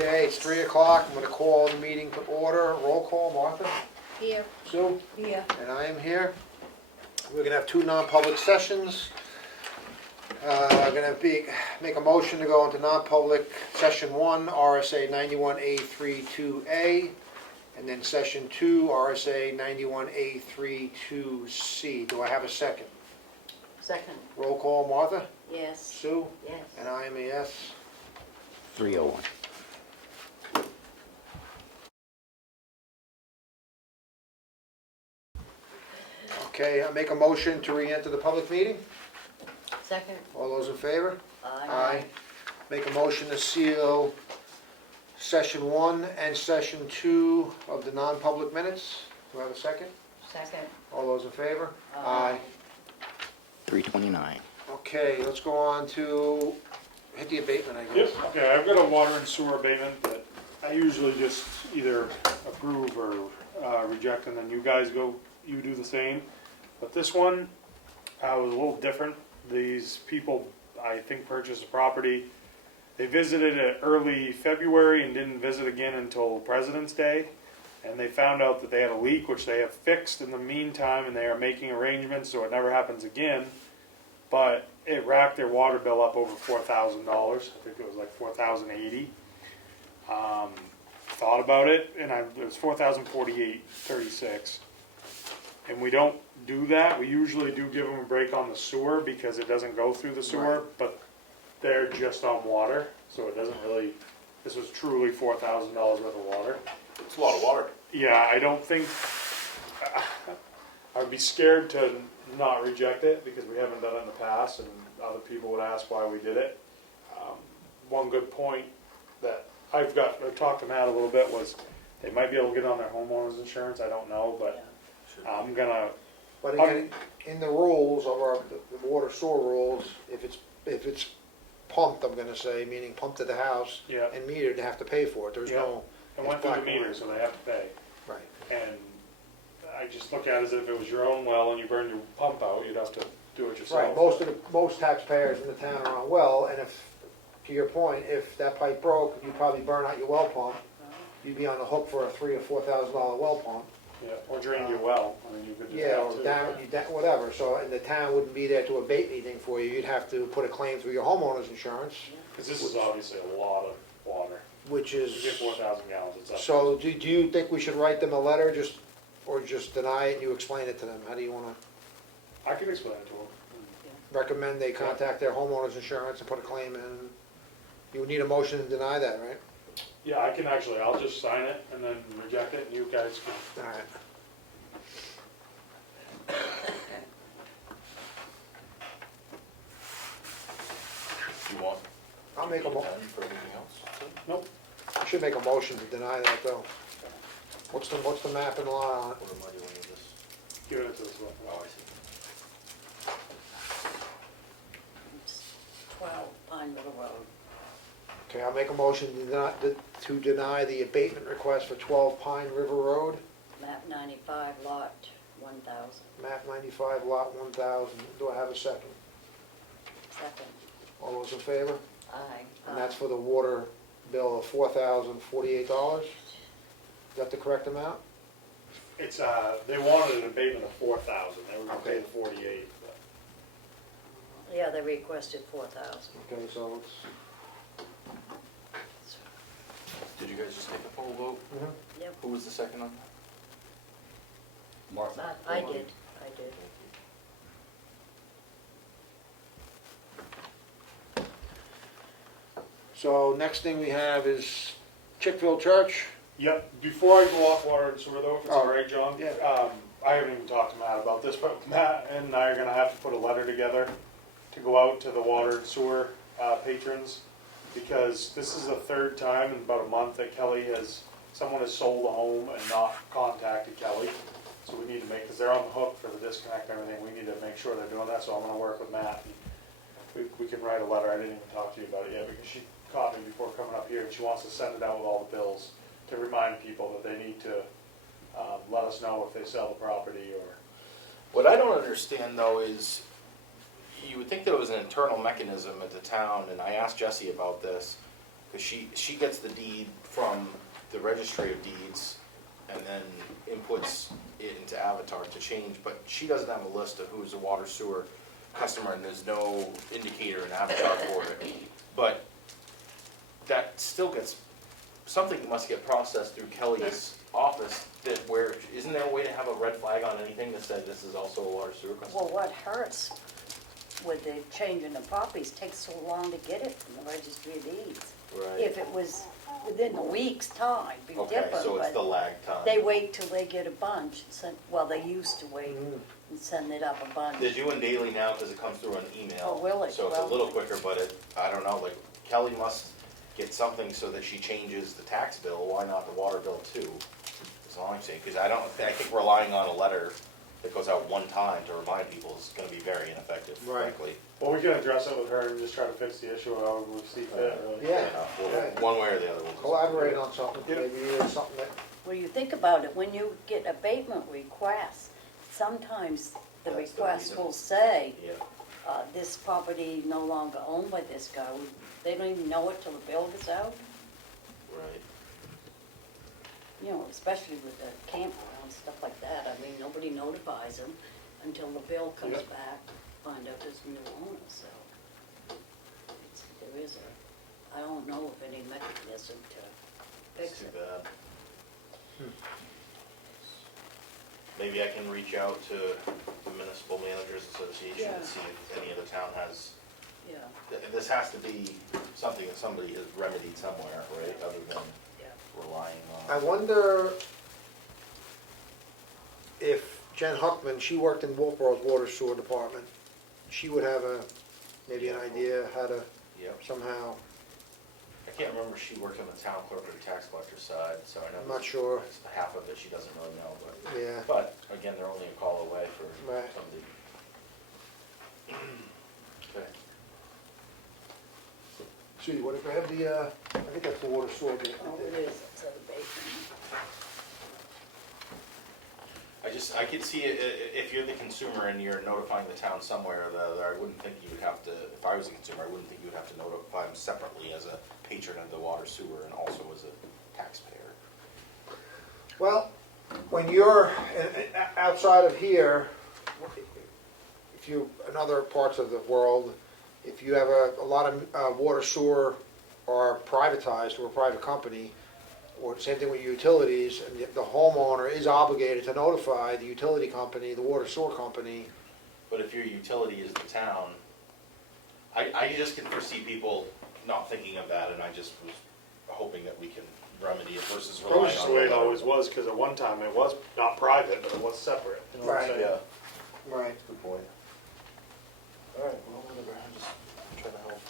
Okay, it's 3 o'clock. I'm going to call the meeting to order. Roll call, Martha? Here. Sue? Here. And I am here. We're going to have two non-public sessions. I'm going to make a motion to go into non-public session 1, RSA 91A32A, and then session 2, RSA 91A32C. Do I have a second? Second. Roll call, Martha? Yes. Sue? Yes. And I am a yes. 301. Okay, I make a motion to re-enter the public meeting. Second. All those in favor? Aye. Make a motion to seal session 1 and session 2 of the non-public minutes. Do I have a second? Second. All those in favor? Aye. 329. Okay, let's go on to, hit the abatement, I guess. Yep, okay, I've got a water and sewer abatement that I usually just either approve or reject, and then you guys you do the same. But this one was a little different. These people, I think, purchased a property. They visited it early February and didn't visit again until President's Day. And they found out that they had a leak, which they have fixed in the meantime, and they are making arrangements so it never happens again. But it racked their water bill up over $4,000. I think it was like $4,080. Thought about it, and it was $4,048.36. And we don't do that. We usually do give them a break on the sewer because it doesn't go through the sewer, but they're just on water, so it doesn't really. This was truly $4,000 worth of water. It's a lot of water. Yeah, I don't think. I would be scared to not reject it because we haven't done it in the past, and other people would ask why we did it. One good point that I talked to Matt a little bit was they might be able to get on their homeowners insurance. I don't know, but I'm gonna. But again, in the rules of the water sewer rules, if it's pumped, I'm gonna say, meaning pumped to the house Yeah. and metered, they have to pay for it. There's no. It went through the meter, so they have to pay. Right. And I just look at it as if it was your own well and you burned your pump out, you'd have to do it yourself. Right, most taxpayers in the town are on well, and if, to your point, if that pipe broke, you probably burn out your well pump, you'd be on the hook for a $3,000 or $4,000 well pump. Yeah, or drain your well. I mean, you could do Yeah, that or too. whatever, so, and the town wouldn't be there to abate anything for you, you'd have to put a claim through your homeowner's insurance, Because this is obviously a lot of water. which You is, get 4,000 gallons, it's up. so do you think we should write them a letter, or just deny it and you explain it to them? How do you wanna I can explain it to them. recommend they contact their homeowner's insurance and put a claim in? You would need a motion to deny that, right? Yeah, I'll just sign it and then reject it, and you guys can. All right. Do you want? I'll make a time mo, for anything else? Nope. I should make a motion to deny that, though. What's the map and lot on it? What am I doing with this? Give it to this one. Oh, I see. 12 Pine River Road. Okay, I'll make a motion to deny the abatement request for 12 Pine River Road, Map 95, lot 1000. map 95, lot 1000. Do I have a second? Second. All those in favor? Aye. And that's for the water bill of $4,048. Is that the correct amount? It's, they wanted an abatement of 4,000, they were gonna pay Okay. the 48, but. Yeah, they requested 4,000. Okay, so it's, Did you guys just take a poll vote? Yep. Who was the second on that? Martha. I did. so next thing we have is Chickville Church. Yep, before I go off water and sewer though, if it's Oh, all right, John. yeah. I haven't even talked to Matt about this, but Matt and I are gonna have to put a letter together to go out to the water and sewer patrons, because this is the third time in about a month that someone has sold a home and not contacted Kelly. So we need to because they're on the hook for the disconnect and everything, we need to make sure they're doing that, so I'm gonna work with Matt. And we can write a letter, I didn't even talk to you about it yet, because she caught me before coming up here, and she wants to send it out with all the bills to remind people that they need to let us know if they sell the property or. What I don't understand though is, you would think there was an internal mechanism at the town, and I asked Jesse about this, because she gets the deed from the registry of deeds and then inputs it into Avatar to change, but she doesn't have a list of who's a water sewer customer, and there's no indicator in Avatar for it. But that still gets, something must get processed through Kelly's office, that where, isn't there a way to have a red flag on anything that says this is also a water sewer customer? Well, what hurts with the changing the properties takes so long to get it from the registry of deeds. Right. If it was within a week's time, it'd be Okay, different, so it's the but lag time. they wait till they get a bunch and send, well, they used to wait Mm. and send it up a bunch. They're doing daily now because it comes through an email. Oh, will it? So it's a Well- little quicker, but it, I don't know, like Kelly must get something so that she changes the tax bill, why not the water bill too? That's all I'm saying, because I think relying on a letter that goes out one time to remind people is gonna be very ineffective, Right. frankly. Well, we can address it with her and just try to fix the issue however we see fit, really. Yeah. Well, Right. one way or the other. we'll just- Collaborate on something, Yep. maybe it's something that, Well, you think about it, when you get abatement requests, sometimes the That's the request reason. will say, Yeah, this property no longer owned by this guy. They don't even know it till the bill gets out, right. you know, especially with the campground, stuff like that. I mean, nobody notifies them until the bill comes Yep. back, find out there's a new owner, so. There is I don't know of any mechanism to It's fix too it. bad. Hmm. Maybe I can reach out to the Municipal Managers Association Yeah. and see if any other town has, Yeah, this has to be something that somebody has remedied somewhere, right, other than yeah. relying I on. wonder if Jen Huckman, she worked in Wolfborough's water sewer department, she would have maybe an idea how to Yep. somehow, I can't remember if she worked on the town clerk or the tax collector side, so I know. I'm not sure. it's half of it she doesn't really know, Yeah, but again, they're only a call away for Right. somebody. Okay. see, what if I have the, I think that's the water sewer bit. Oh, it is, it's an abatement. I could see it, if you're the consumer and you're notifying the town somewhere or the other, I wouldn't think you would have to, if I was a consumer, I wouldn't think you would have to notify them separately as a patron of the water sewer and also as a taxpayer. Well, when you're outside of here, if you, in other parts of the world, if you have a lot of water sewer are privatized to a private company, or same thing with utilities, and the homeowner is obligated to notify the utility company, the water sewer company. But if your utility is the town, I just can foresee people not thinking of that, and I just was hoping that we can remedy it versus Probably relying just on. the way it the- always was, because at one time it was not private, but it was separate. You know what I'm Right. saying? Yeah, Right. good point. All right, well, whatever, I'm just trying to help.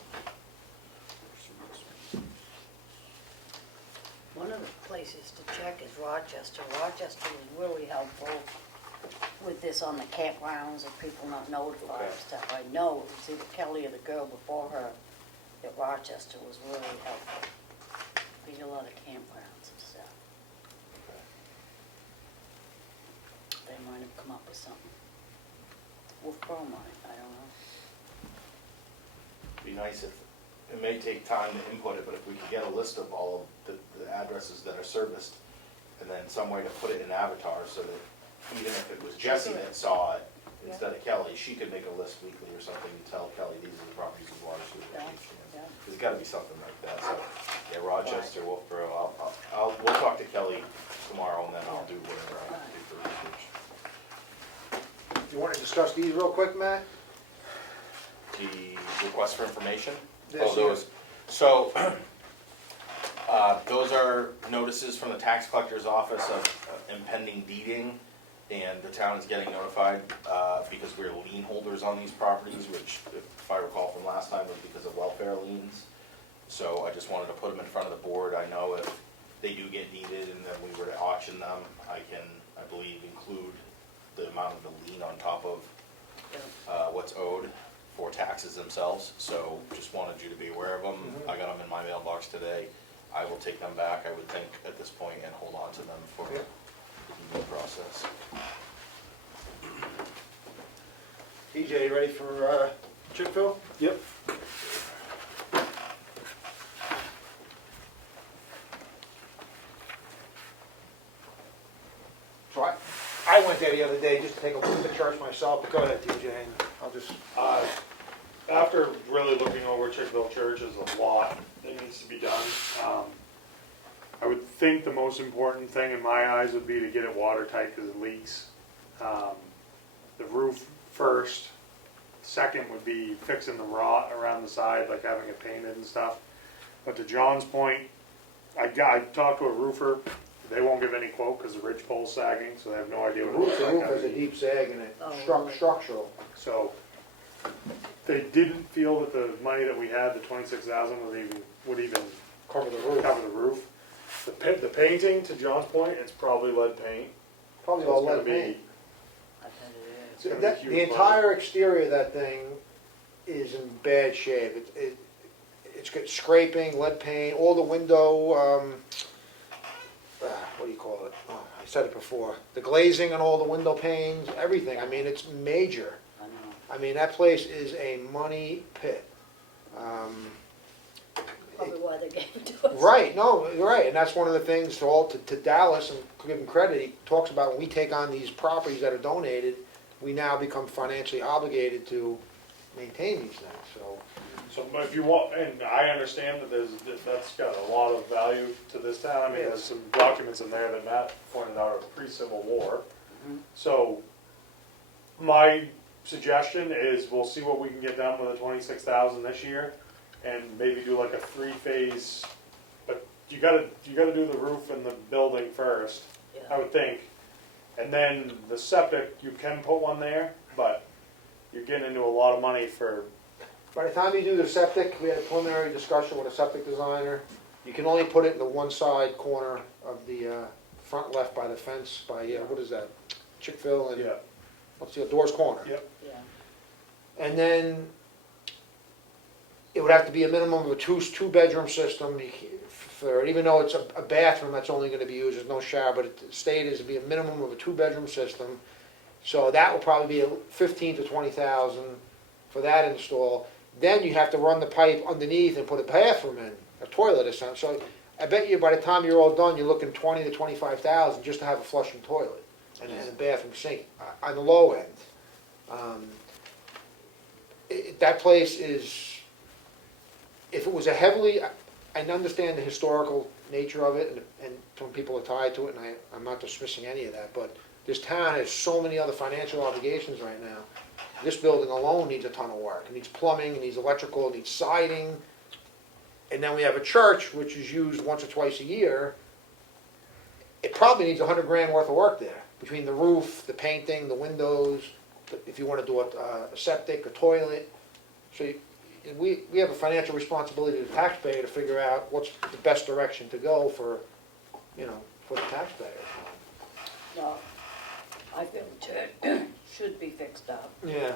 One of the places to check is Rochester. Rochester was really helpful with this on the campgrounds and people not notified and Okay. stuff. I know it was either Kelly or the girl before her that Rochester was really helpful. We did a lot of campgrounds and stuff. They might have come up with something. Wolfboro might, I don't know. Be nice if, it may take time to input it, but if we could get a list of all of the addresses that are serviced, and then some way to put it in Avatar, so that even if it was Jesse that saw it, instead of Kelly, she could make a list weekly or something and tell Kelly, these are the properties of water sewer. Yeah, yeah. There's gotta be something like that, so, yeah, Rochester, Wolfboro, we'll talk to Kelly tomorrow, and then I'll do whatever I have to do for research. You want to discuss these real quick, Matt? The request for information? Yes, Oh, those, so, those are notices from the tax collector's office of impending deeding, and the town is getting notified, because we're lien holders on these properties, which, if I recall from last time, was because of welfare liens. So I just wanted to put them in front of the board. I know if they do get deeded and then we were to auction them, I can, I believe, include the amount of the lien on top of what's owed for taxes themselves, so just wanted you to be aware of them. I got them in my mailbox today. I will take them back, I would think, at this point, and hold on to them for Yep. the process. TJ, you ready for Chickville? Yep. So I went there the other day just to take a look at the church myself, but go ahead, TJ, and I'll just, After really looking over Chickville Church, there's a lot that needs to be done. I would think the most important thing in my eyes would be to get it watertight because it leaks. The roof first. Second would be fixing the rot around the side, like having it painted and stuff. But to John's point, I talked to a roofer. They won't give any quote because the ridge pole's sagging, so they have no idea the what it looks roof like. has a deep sag in it, Oh, really? structural. So they didn't feel that the money that we had, the 26,000, would even Cover the roof. cover the roof. The painting, to John's point, it's probably lead paint. Probably So all it's gonna lead paint. I bet it is. It's gonna be That- huge The money. entire exterior of that thing is in bad shape. It's got scraping, lead paint, all the window, what do you call it? Oh, I said it before. The glazing on all the window panes, everything. I mean, it's major. I know. I mean, that place is a money pit. Probably why they're getting to us. Right, no, you're right, and that's one of the things to Dallas, and give him credit, he talks about when we take on these properties that are donated, we now become financially obligated to maintain these things, so. So if you want, and I understand that that's got a lot of value to this town. I mean, there's some documents in there that Matt pointed out are pre-Civil War. Mhm. So my suggestion is we'll see what we can get done with the 26,000 this year, and maybe do like a 3-phase. But you gotta do the roof and the building first, I Yeah. would think, and then the septic you can put one there, but you're getting into a lot of money for. By the time you do the septic, we had a preliminary discussion with a septic designer, you can only put it in the one side corner of the, front left by the fence, by, what is that? Chickville and, Yeah. what's the, Doors Corner. Yep. Yeah. And then it would have to be a minimum of a two-bedroom system, even though it's a bathroom that's only gonna be used, there's no shower, but it stated is to be a minimum of a two-bedroom system. So that will probably be 15 to 20,000 for that install. Then you have to run the pipe underneath and put a bathroom in, a toilet or something. So I bet you by the time you're all done, you're looking 20 to 25,000 just to have a flushing toilet and a bathroom sink on the low end. That place is, if it was a heavily, I understand the historical nature of it, and some people are tied to it, and I'm not dismissing any of that, but this town has so many other financial obligations right now. This building alone needs a ton of work. It needs plumbing, it needs electrical, it needs siding. And then we have a church, which is used once or twice a year. It probably needs 100 grand worth of work there, between the roof, the painting, the windows, if you want to do a septic, a toilet. So we have a financial responsibility to the taxpayer to figure out what's the best direction to go for the taxpayer. Well, I feel the church should be fixed up. Yeah,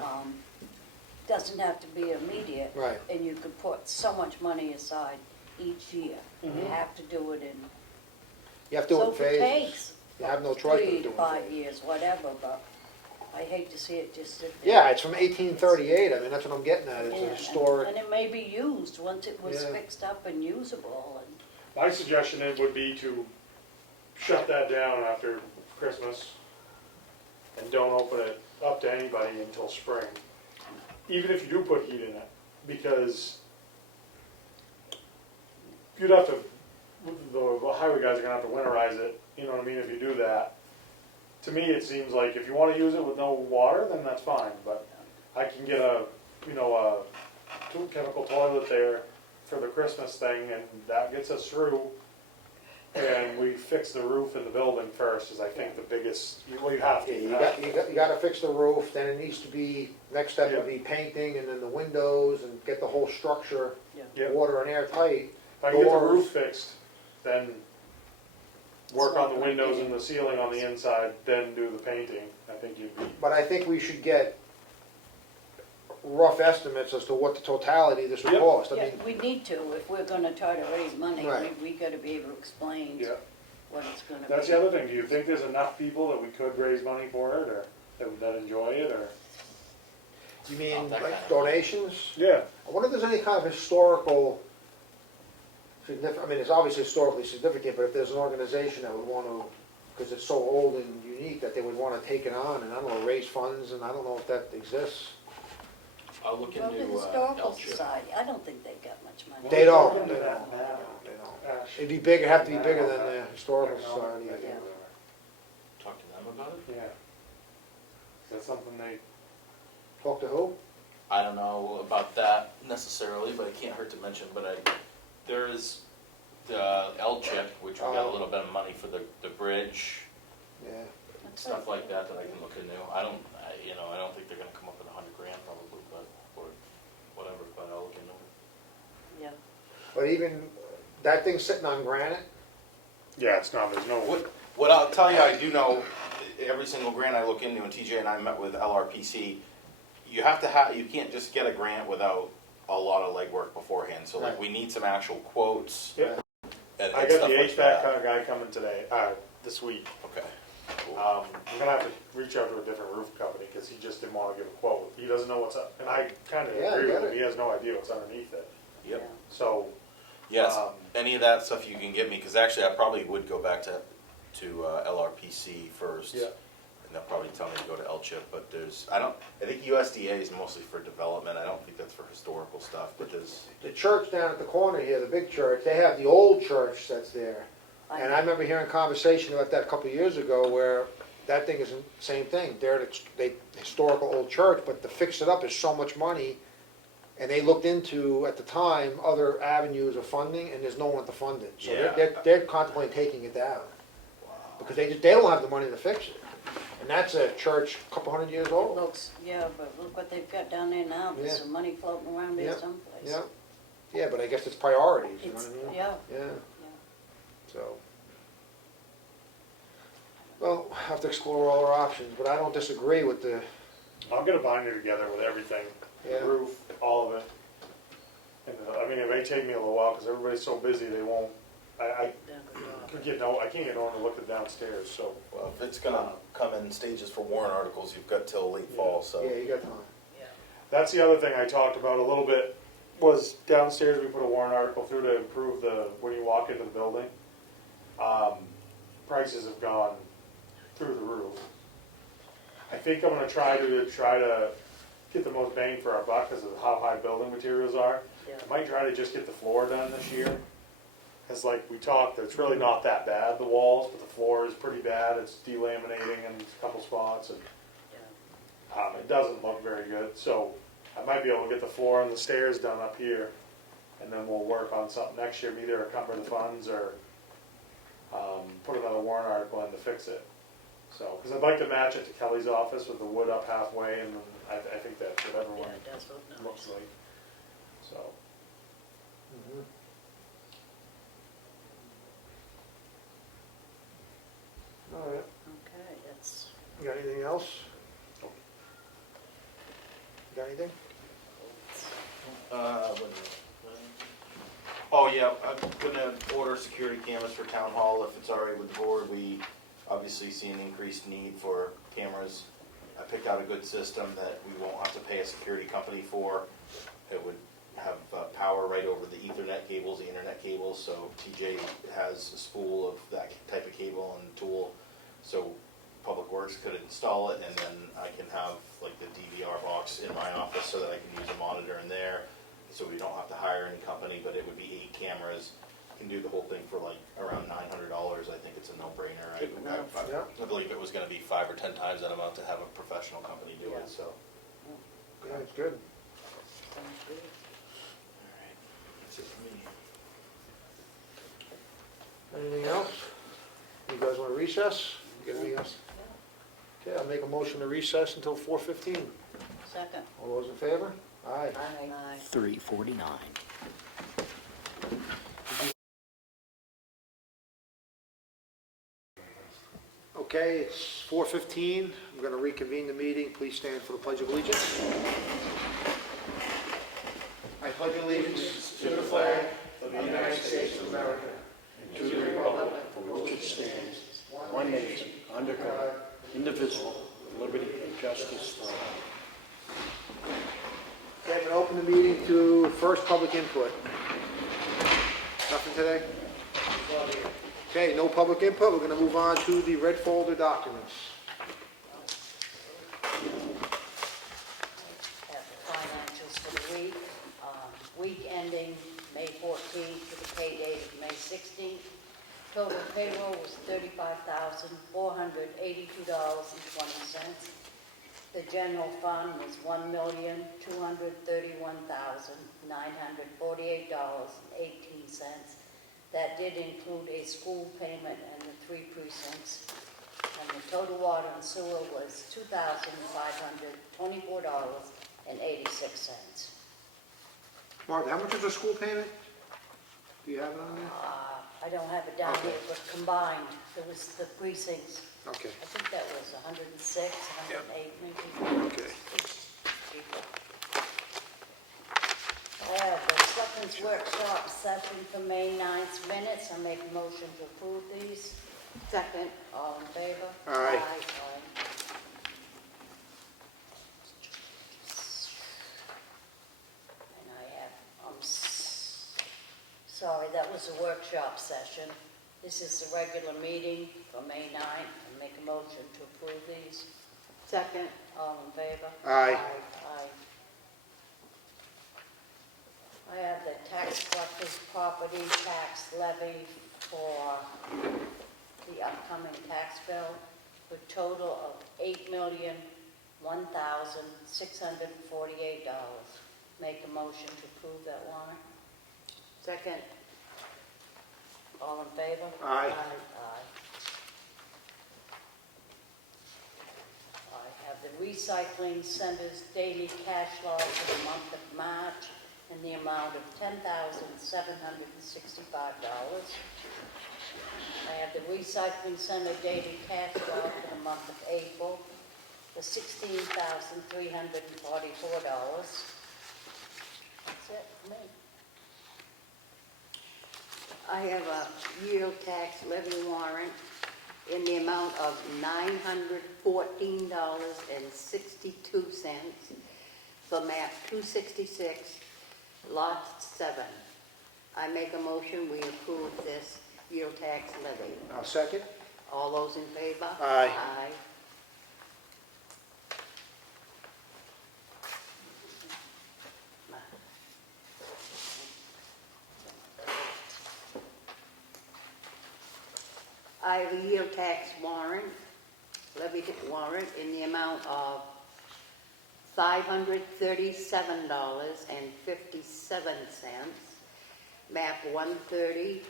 Doesn't have to be immediate. right. And you could put so much money aside each year. You have to do it in. You have to do it in So if it phases. takes You have no choice but to 3 do to it in 5 phases. years, whatever, but I hate to see it just sit there. Yeah, it's from 1838, I mean, that's what I'm getting at, it's Yeah, a historic. And it may be used once it was Yeah. fixed up and usable, and My suggestion would be to shut that down after Christmas and don't open it up to anybody until spring. Even if you do put heat in it, because you'd have to, the highway guys are gonna have to winterize it, you know what I mean, if you do that. To me, it seems like if you wanna use it with no water, then that's fine, but I can get a chemical toilet there for the Christmas thing, and that gets us through. And we fix the roof in the building first, is I think the biggest, well, you have Yeah, to. you gotta fix the roof, then it needs to be, next step would be painting, and then the windows, and get the whole structure, Yeah. water and airtight. If I can get the doors. roof fixed, then work on the windows and the ceiling on the inside, then do the painting. I think you'd be, But I think we should get rough estimates as to what the totality of this would Yep. cost, I yeah, mean, we need to, if we're gonna try to raise money, Right. we gotta be able to explain yeah. what it's gonna be. That's the other thing, do you think there's enough people that we could raise money for it, or that enjoy it, or? you mean That like kind of- donations? Yeah. I wonder if there's any kind of historical significant, I mean, it's obviously historically significant, but if there's an organization that would want to because it's so old and unique that they would wanna take it on, and I don't know, raise funds, and I don't know if that exists. I'll look Well, into the Historical L-chip. Society, I don't think they've got much money. They don't, Look they into don't, that now. they don't. Ash. It'd be bigger, have to be bigger than the Historical Society. Yeah. Talk to them about it? Yeah. Is that something they, Talk to who? I don't know about that necessarily, but it can't hurt to mention, but there is the L-chip, which we got a little bit of money for the bridge, Yeah, stuff like that that I can look into. I don't think they're gonna come up with $100,000 probably, but, or whatever, but I'll look into it. Yeah, but even, that thing's sitting on granite, yeah, it's not, there's no. What I'll tell you, I do know, every single grant I look into, and TJ and I met with LRPC, you have to have, you can't just get a grant without a lot of legwork beforehand, so like, Right. we need some actual quotes. Yep. And I got stuff the like HVAC that. guy coming today, this week. Okay. Cool. I'm gonna have to reach out to a different roof company, cause he just didn't wanna give a quote. He doesn't know what's up, and I kinda Yeah, I agree get with him, it. he has no idea what's underneath it. Yep. yeah. So, Yes, Um, any of that stuff you can get me, because actually I probably would go back to LRPC first. Yeah. And they'll probably tell me to go to L-chip, but I think USDA is mostly for development, I don't think that's for historical stuff, but there's, the church down at the corner here, the big church, they have the old church that's there. And I remember hearing conversation about that a couple of years ago where that thing isn't, same thing, they're the historical old church, but to fix it up is so much money. And they looked into, at the time, other avenues of funding, and there's no one to fund it. So Yeah. they're contemplating taking it down, because they don't have the money to fix it. And that's a church a couple hundred years It old. looks, yeah, but look what they've got down there now, there's Yeah. some money floating around there Yeah. someplace. Yeah, yeah, but I guess it's priorities, you know It's, what I mean? yeah, Yeah, so. Well, we'll have to explore all our options, but I don't disagree with the, I'll get a binder together with everything, Yeah. the roof, all of it. And, I mean, it may take me a little while, cause everybody's so busy, they won't, I done a good job. I can't get no one to look at downstairs, so. well, if it's gonna come in stages for warrant articles, you've got till late fall, so. yeah, you got time. Yeah. That's the other thing I talked about a little bit, was downstairs, we put a warrant article through to improve when you walk into the building. Prices have gone through the roof. I think I'm gonna try to get the most bang for our buck because of how high building materials are. Yeah. I might try to just get the floor done this year. Cause like we talked, it's really not that bad, the walls, but the floor is pretty bad, it's delaminating in a couple spots and Yeah. it doesn't look very good, so I might be able to get the floor and the stairs done up here, and then we'll work on something next year, either encumber the funds or put another warrant article in to fix it. So, because I'd like to match it to Kelly's office with the wood up halfway, and then I think that's what Yeah, everyone it does look looks nice. like. So, Mhm. All right, Okay, that's, you got anything else? You got anything? What is it? Oh, yeah, I'm gonna order security cameras for town hall, if it's all right with the board. We obviously see an increased need for cameras. I picked out a good system that we won't have to pay a security company for. It would have power right over the Ethernet cables, the internet cables, so TJ has a spool of that type of cable and tool. So Public Works could install it, and then I can have like the DVR box in my office so that I can use a monitor in there. So we don't have to hire any company, but it would be 8 cameras. Can do the whole thing for like around $900. I think it's a no-brainer. Cheap enough. Yeah. I believe it was gonna be 5 or 10 times that amount to have a professional company do Yeah. it, so. Yeah, it's good. sounds good. Alright, that's it for me. Anything else? You guys want to recess? You got anything else? Okay, I'll make a motion to recess until 4:15. Second. All those in favor? Aye. Aye. 349. Okay, it's 4:15. I'm going to reconvene the meeting. Please stand for the Pledge of Allegiance. I pledge allegiance to the flag of the United States of America and to the republic for which it stands, one nation, under God, indivisible, with liberty and justice for all. Okay, I'm going to open the meeting to first public input. Nothing today? Okay, no public input, we're gonna move on to the red folder documents. Have the financials for the week. Week ending May 14th to the pay date of May 16th. Total payroll was $35,482.20. The general fund was $1,231,948.18. That did include a school payment and the 3 precincts. And the total water and sewer was $2,524.86. Martha, how much is the school payment? Do you have it on there? I don't have it down Okay. here, but combined, there was the precincts. Okay, I think that was 106, 108 maybe. okay. I have the Selectmen's Workshop session for May 9th minutes. I make a motion to approve these. Second. All in favor? Aye. Aye. And I have, sorry, that was a workshop session. This is the regular meeting for May 9th. I make a motion to approve these. Second. All in favor? Aye. Aye. I have the tax collector's property tax levy for the upcoming tax bill, for a total of $8,001,648. Make a motion to approve that warrant. Second. All in favor? Aye. Aye. I have the recycling center's daily cash log for the month of March in the amount of $10,765. I have the recycling center daily cash log for the month of April for $16,344. That's it for me. I have a yield tax levy warrant in the amount of $914.62 for map 266, lot 7. I make a motion, we approve this yield tax levy. I'll second. All those in favor? Aye. Aye. I have a yield tax warrant, levy warrant in the amount of $537.57, map 130,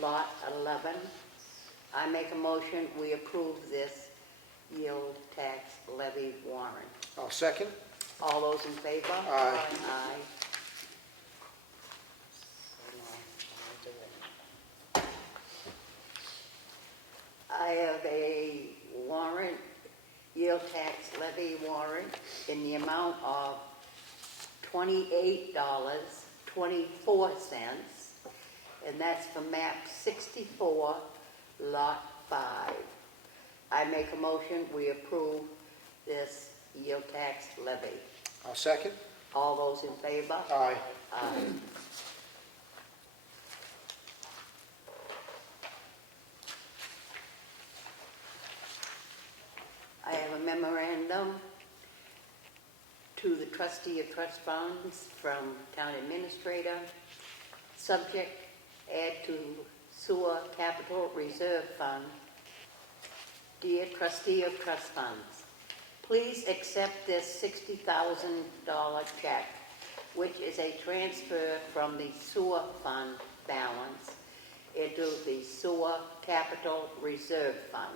lot 11. I make a motion, we approve this yield tax levy warrant. I'll second. All those in favor? Aye. Aye. I have a warrant, yield tax levy warrant in the amount of $28.24, and that's for map 64, lot 5. I make a motion, we approve this yield tax levy. I'll second. All those in favor? Aye. Aye. I have a memorandum to the trustee of trust funds from town administrator. Subject, add to sewer capital reserve fund. Dear trustee of trust funds, please accept this $60,000 check, which is a transfer from the sewer fund balance into the sewer capital reserve fund.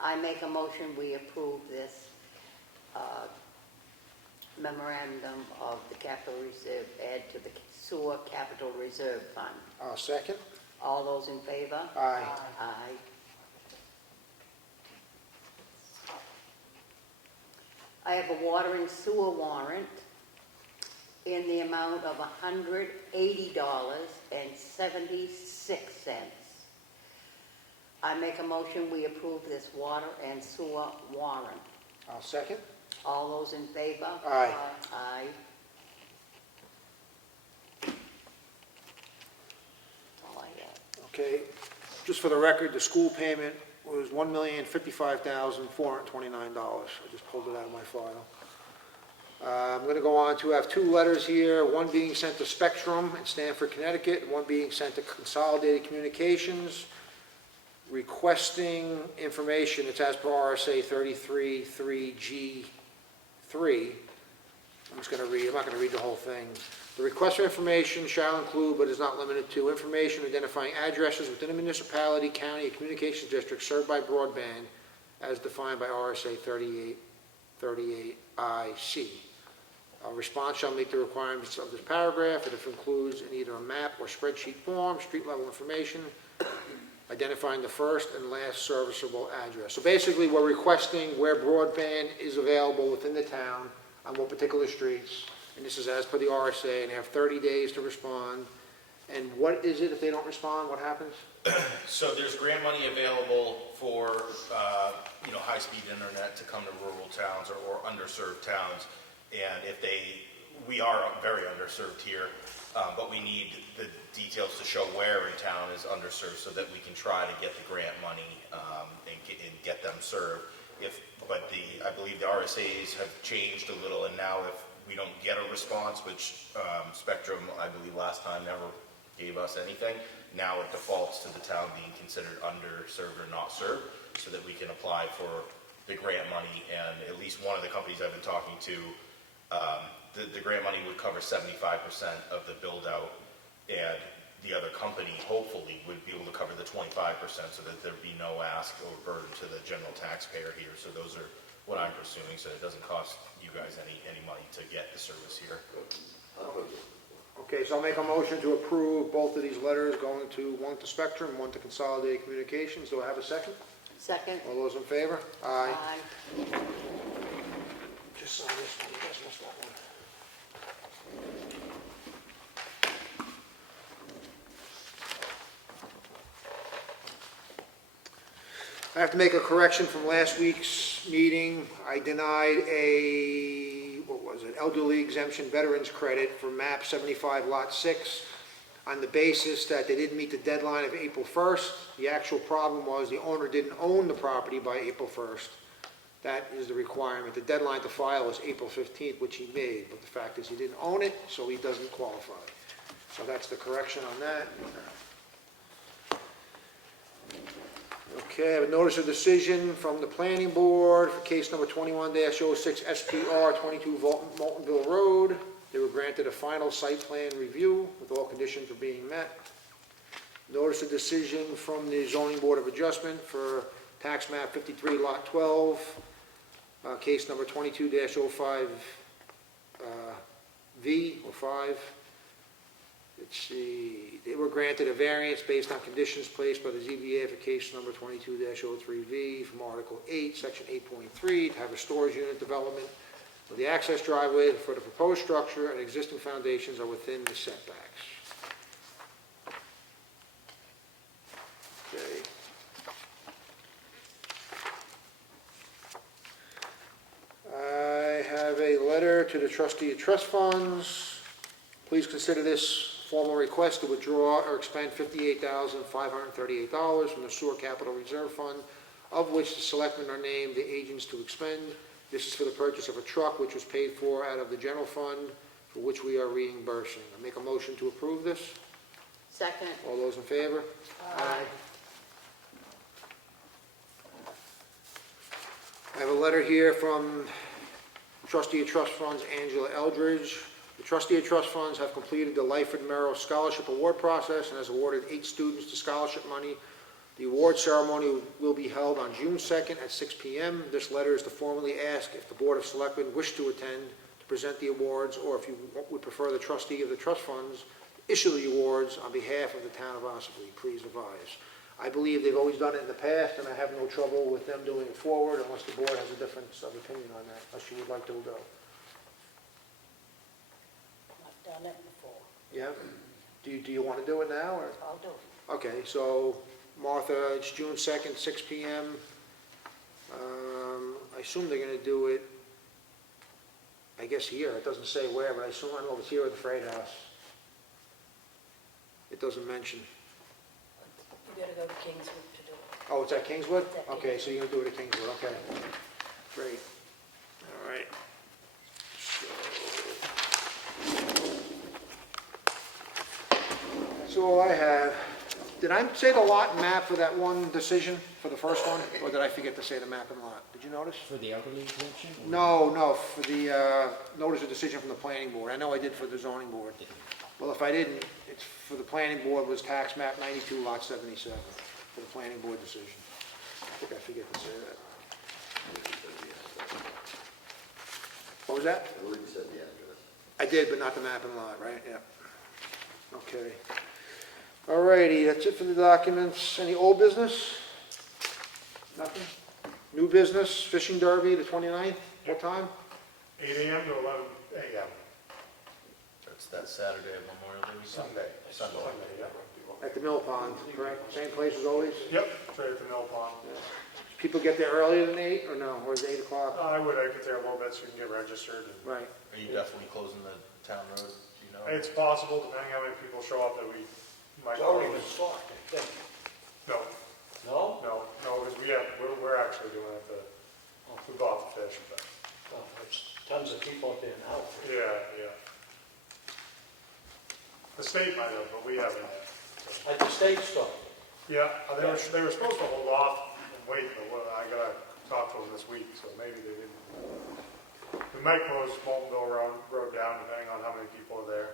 I make a motion, we approve this memorandum of the capital reserve, add to the sewer capital reserve fund. I'll second. All those in favor? Aye. Aye. I have a water and sewer warrant in the amount of $180.76. I make a motion, we approve this water and sewer warrant. I'll second. All those in favor? Aye. Aye. That's all I have. Okay, Just for the record, the school payment was $1,055,429. I just pulled it out of my file. I'm going to go on to have two letters here, one being sent to Spectrum in Stamford, Connecticut, and one being sent to Consolidated Communications, requesting information. It's as per RSA 33-3G3. I'm not going to read the whole thing. The request for information shall include, but is not limited to, information identifying addresses within a municipality, county, or communications district served by broadband as defined by RSA 38IC. A response shall meet the requirements of this paragraph, and if it includes in either a map or spreadsheet form, street level information, identifying the first and last serviceable address. So basically, we're requesting where broadband is available within the town, on what particular streets, and this is as per the RSA, and they have 30 days to respond. And what is it if they don't respond? What happens? So there's grant money available for, high-speed internet to come to rural towns or underserved towns. And we are very underserved here, but we need the details to show where in town is underserved so that we can try to get the grant money and get them served. I believe the RSAs have changed a little, and now if we don't get a response, which Spectrum, I believe last time never gave us anything, now it defaults to the town being considered underserved or not served, so that we can apply for the grant money. And at least one of the companies I've been talking to, the grant money would cover 75% of the build out, and the other company hopefully would be able to cover the 25% so that there'd be no ask or burden to the general taxpayer here. So those are what I'm pursuing, so it doesn't cost you guys any money to get the service here. Okay, so I'll make a motion to approve both of these letters, going to one to Spectrum, one to Consolidated Communications. Do I have a second? Second. All those in favor? Aye. Aye. Just sign this one, you guys missed that one. I have to make a correction from last week's meeting. I denied elderly exemption veterans credit for map 75 lot 6 on the basis that they didn't meet the deadline of April 1st. The actual problem was the owner didn't own the property by April 1st. That is the requirement. The deadline to file was April 15th, which he made, but the fact is he didn't own it, so he doesn't qualify. So that's the correction on that. Okay, I have a notice of decision from the planning board for case number 21-06 SPR 22 Moultonville Road. They were granted a final site plan review with all conditions are being met. Notice of decision from the zoning board of adjustment for tax map 53 lot 12, case number 22-05 V or 5. Let's see, they were granted a variance based on conditions placed by the ZBA for case number 22-03V from Article 8, Section 8.3, to have a storage unit development with the access driveway for the proposed structure and existing foundations are within the setbacks. Okay. I have a letter to the trustee of trust funds. Please consider this formal request to withdraw or expend $58,538 from the Sewer Capital Reserve Fund, of which the selectmen are named the agents to expend. This is for the purchase of a truck, which was paid for out of the general fund, for which we are reimbursing. I make a motion to approve this. Second. All those in favor? Aye. I have a letter here from trustee of trust funds, Angela Eldridge. The trustee of trust funds have completed the Lyford Merrill Scholarship Award process and has awarded 8 students to scholarship money. The award ceremony will be held on June 2nd at 6 p.m. This letter is to formally ask if the Board of Selectmen wish to attend to present the awards, or if you would prefer the trustee of the trust funds to issue the awards on behalf of the town of Ossipee. Please advise. I believe they've always done it in the past, and I have no trouble with them doing it forward unless the board has a difference of opinion on that, unless you would like to go. I've done it before. Yeah? Do you want to do it now, or? I'll do it. Okay, so Martha, it's June 2nd, 6 p.m. I assume they're going to do it, I guess here. It doesn't say where, but I don't know if it's here or the Freight House. It doesn't mention. We gotta go to Kingswood to do it. Oh, it's at Kingswood? It's at Okay, so you're gonna do it at Kingswood, okay. Great. All right. So all I have, did I say the lot and map for that one decision, for the first one? Or did I forget to say the map and lot? Did you notice? For the elderly exemption? or- No, for the notice of decision from the planning board. I know I did for the zoning board. Well, if I didn't, it's for the planning board was tax map 92, lot 77, for the planning board decision. I think I forget to say that. What was that? I believe you said the address. I did, but not the map and lot, right? Yeah. Okay. All righty, that's it for the documents. Any old business? Nothing? New business, fishing derby, the 29th? What time? 8 AM to 11 AM. It's that Saturday of Memorial Day weekend? Sunday. At the Mill Pond, correct? Same place as always? Yep, it's right at the mill pond. People get there earlier than 8, or no? Or is it 8 o'clock? I get there a little bit so you can get registered. And Right. Are you definitely closing the town road, do you know? it's possible, depending how many people show up, that we might. It's already been stocked, I think. No, No? because we're actually doing it, we bought the fish, but, Oh, there's tons of people out there now. yeah. The state might have, but we haven't. At the state store. Yeah, they were supposed to hold off and wait, but I gotta talk to them this week, so maybe they didn't. We might close Moltenville Road down depending on how many people are there.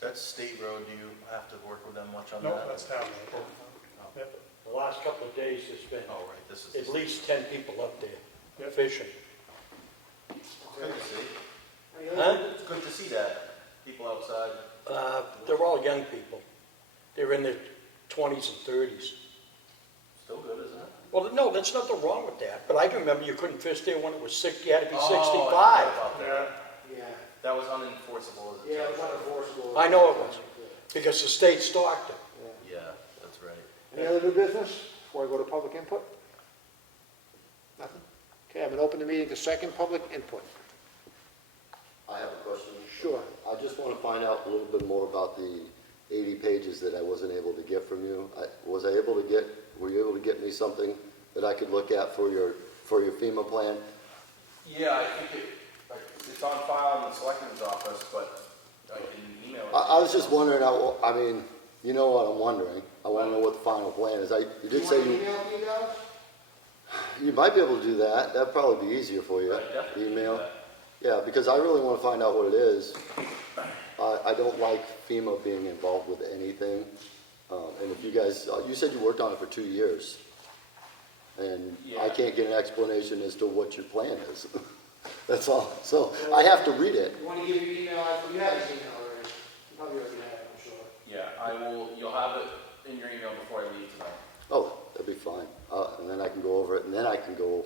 That's state road, do you have to work with them much on No, that? that's town road. Yep. The last couple of days, there's been Oh, right, this is. at least 10 people up there Yep. fishing. Good to see. Huh? It's good to see that, people outside. They're all young people. They're in their 20s and 30s. Still good, isn't it? Well, no, there's nothing wrong with that, but I can remember you couldn't fish there when it was you had to be Oh, I 65. forgot about that. Yeah, Yeah. That was unenforceable as a. Yeah, it was unenforceable. I know it was, because the state stocked it. Yeah, that's right. Any other new business before I go to public input? Nothing? Okay, I'm gonna open the meeting to second public input. I have a question. Sure. I just want to find out a little bit more about the 80 pages that I wasn't able to get from you. Were you able to get me something that I could look at for your FEMA plan? Yeah, I think it's on file in the Selectmen's office, but I can email it. I was just wondering, I mean, you know what I'm wondering. I want to know what the final plan is. You did say you might be able to do that. That'd probably be easier for you. Right, definitely do Email. that. Yeah, because I really want to find out what it is. I don't like FEMA being involved with anything. And if you guys, you said you worked on it for 2 years. And I Yeah. can't get an explanation as to what your plan is. That's all. So I have to read it. You wanna give your email, you have his email already. You probably already have it, I'm sure. Yeah, you'll have it in your email before I leave tonight. Oh, that'd be fine. And then I can go over it, and then I can go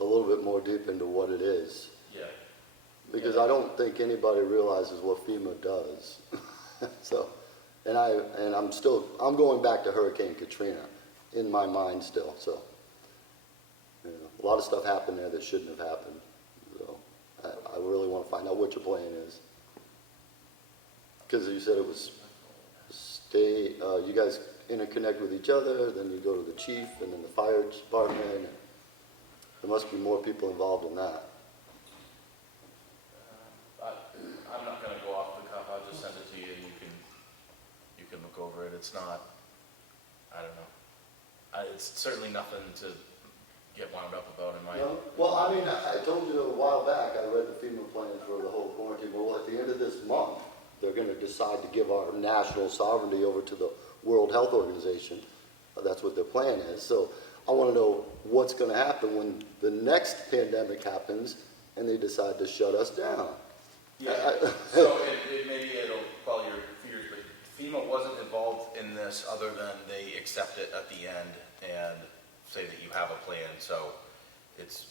a little bit more deep into what it is. Yeah. Because I don't think anybody realizes what FEMA does. So, and I'm going back to Hurricane Katrina in my mind still. So, you know, a lot of stuff happened there that shouldn't have happened. So, I really want to find out what your plan is. Because you said it was you guys interconnect with each other, then you go to the chief, and then the fire department. There must be more people involved in that. I'm not gonna go off the cuff, I'll just send it to you and you can look over it. It's not, I don't know. It's certainly nothing to get wound up about in my. No? Well, I mean, I told you a while back, I read the FEMA plan for the whole quarantine. Well, at the end of this month, they're going to decide to give our national sovereignty over to the World Health Organization. That's what their plan is. So I want to know what's going to happen when the next pandemic happens and they decide to shut us down. Yeah, so maybe it'll quell your fears, but FEMA wasn't involved in this other than they accept it at the end and say that you have a plan. So it's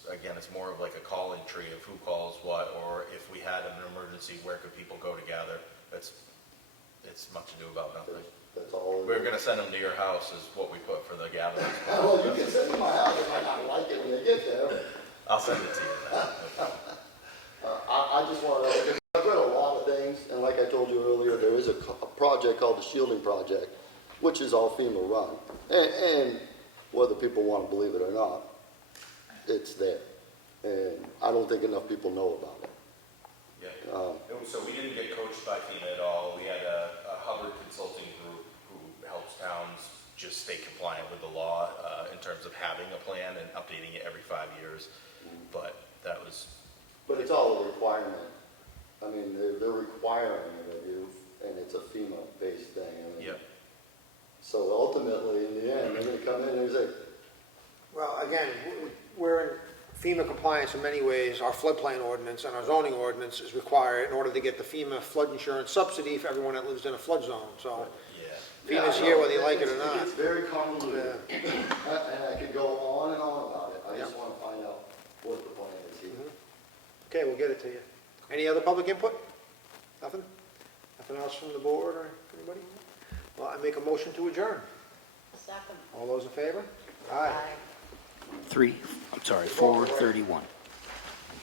more of like a call-in tree of who calls what, or if we had an emergency, where could people go to gather? It's much ado about nothing. That's all. We're gonna send them to your house is what we put for the gathering. Well, you can send me my house. They might not like it when they get there. I'll send it to you. I just want to, I've read a lot of things, and like I told you earlier, there is a project called the Shielding Project which is all FEMA run. And whether people want to believe it or not, it's there. And I don't think enough people know about it. Yeah. So we didn't get coached by FEMA at all. We had a Hubbard consulting group who helps towns just stay compliant with the law in terms of having a plan and updating it every 5 years. But that was. But it's all a requirement. I mean, they're requiring it of you, and it's a FEMA-based thing. I mean, Yep. so ultimately, in the end, they're going to come in and say, Well, again, we're in FEMA compliance in many ways. Our floodplain ordinance and our zoning ordinance is required in order to get the FEMA flood insurance subsidy for everyone that lives in a flood zone, so. Yeah. FEMA's I here know, whether you like it or It not. gets very convoluted. And I could go on and on about it. I just Yep. want to find out what the plan is here. Okay, we'll get it to you. Any other public input? Nothing? Nothing else from the board or anybody? Well, I make a motion to adjourn. Second. All those in favor? Aye. 4:31.